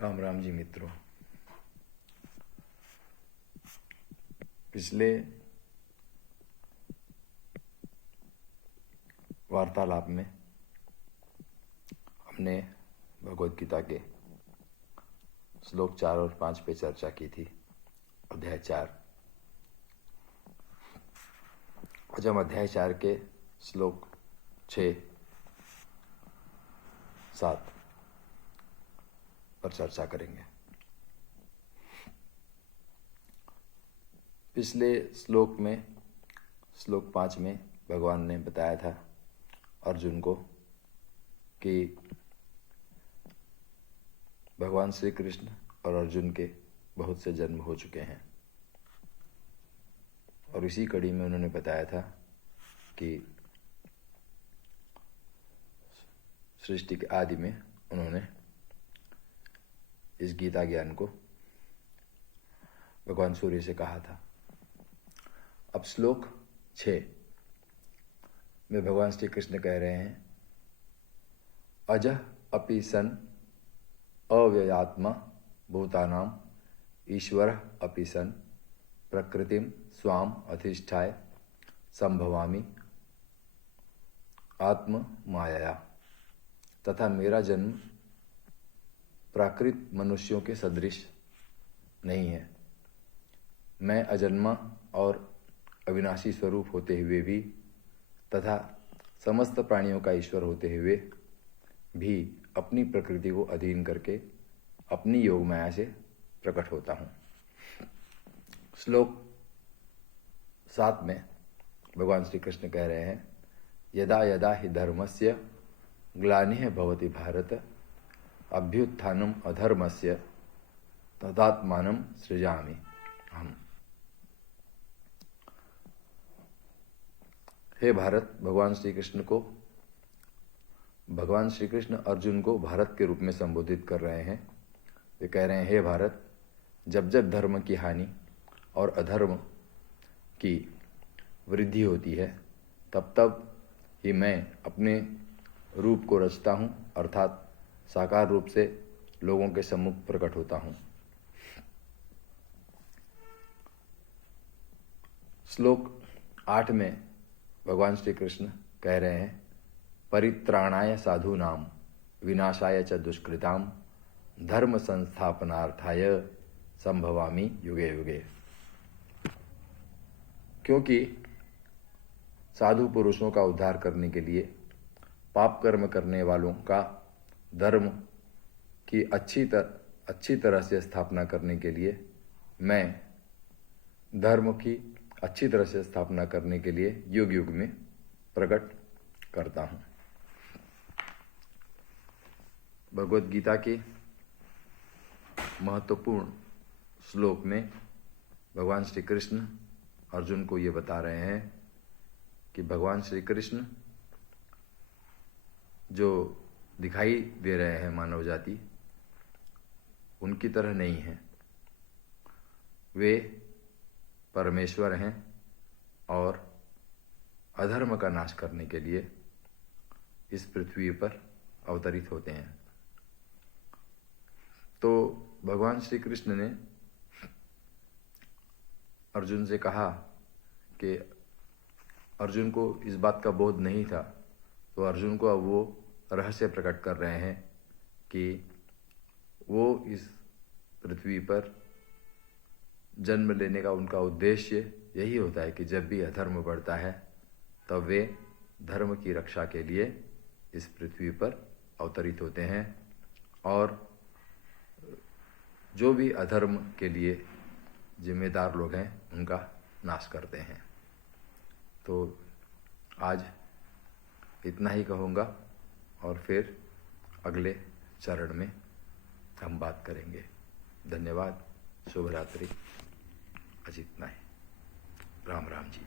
राम राम जी मित्रों। पिछले वार्तालाप में हमने भगवद गीता के श्लोक 4 और 5 पे चर्चा की थी, अध्याय 4। आज हम अध्याय 4 के श्लोक 6, 7 पर चर्चा करेंगे। पिछले श्लोक में, श्लोक 5 में भगवान ने बताया था अर्जुन को कि भगवान श्री कृष्ण और अर्जुन के बहुत से जन्म हो चुके हैं, और इसी कड़ी में उन्होंने बताया था कि सृष्टि के आदि में उन्होंने इस गीता ज्ञान को भगवान सूर्य से कहा था। अब श्लोक 6 में भगवान श्री कृष्ण कह रहे हैं, अजः अपि सन अव्ययात्मा भूतानाम ईश्वरः अपि सन प्रकृतिम स्वाम अधिष्ठाय संभवामि आत्म माया, तथा मेरा जन्म प्राकृत मनुष्यों के सदृश नहीं है। मैं अजन्मा और अविनाशी स्वरूप होते हुए भी तथा समस्त प्राणियों का ईश्वर होते हुए भी अपनी प्रकृति को अधीन करके अपनी योग माया से प्रकट होता हूँ। श्लोक 7 में भगवान श्री कृष्ण कह रहे हैं, यदा यदा हि धर्मस्य ग्लानिः भवति भारत अभ्युत्थानम् अधर्मस्य तदात्मानं सृजामि हम। हे भारत, भगवान श्री कृष्ण अर्जुन को भारत के रूप में संबोधित कर रहे हैं। वे कह रहे हैं, हे भारत, जब जब धर्म की हानि और अधर्म की वृद्धि होती है तब तब ही मैं अपने रूप को रचता हूँ, अर्थात साकार रूप से लोगों के सम्मुख प्रकट होता हूँ। श्लोक 8 में भगवान श्री कृष्ण कह रहे हैं, परित्राणाय साधूनाम विनाशाय च दुष्कृताम धर्म संस्थापनार्थाय संभवामि युगे युगे। क्योंकि साधु पुरुषों का उद्धार करने के लिए, पाप कर्म करने वालों का धर्म की अच्छी तरह से स्थापना करने के लिए, मैं धर्म की अच्छी तरह से स्थापना करने के लिए युग युग में प्रकट करता हूँ। भगवद गीता के महत्वपूर्ण श्लोक में भगवान श्री कृष्ण अर्जुन को ये बता रहे हैं कि भगवान श्री कृष्ण जो दिखाई दे रहे हैं मानव जाति, उनकी तरह नहीं है। वे परमेश्वर हैं और अधर्म का नाश करने के लिए इस पृथ्वी पर अवतरित होते हैं। तो भगवान श्री कृष्ण ने अर्जुन से कहा कि अर्जुन को इस बात का बोध नहीं था, तो अर्जुन को अब वो रहस्य प्रकट कर रहे हैं कि वो इस पृथ्वी पर जन्म लेने का उनका उद्देश्य यही होता है कि जब भी अधर्म बढ़ता है तब वे धर्म की रक्षा के लिए इस पृथ्वी पर अवतरित होते हैं और जो भी अधर्म के लिए जिम्मेदार लोग हैं उनका नाश करते हैं। तो आज इतना ही कहूँगा और फिर अगले चरण में हम बात करेंगे। धन्यवाद। शुभ रात्रि। आज इतना ही। राम राम जी।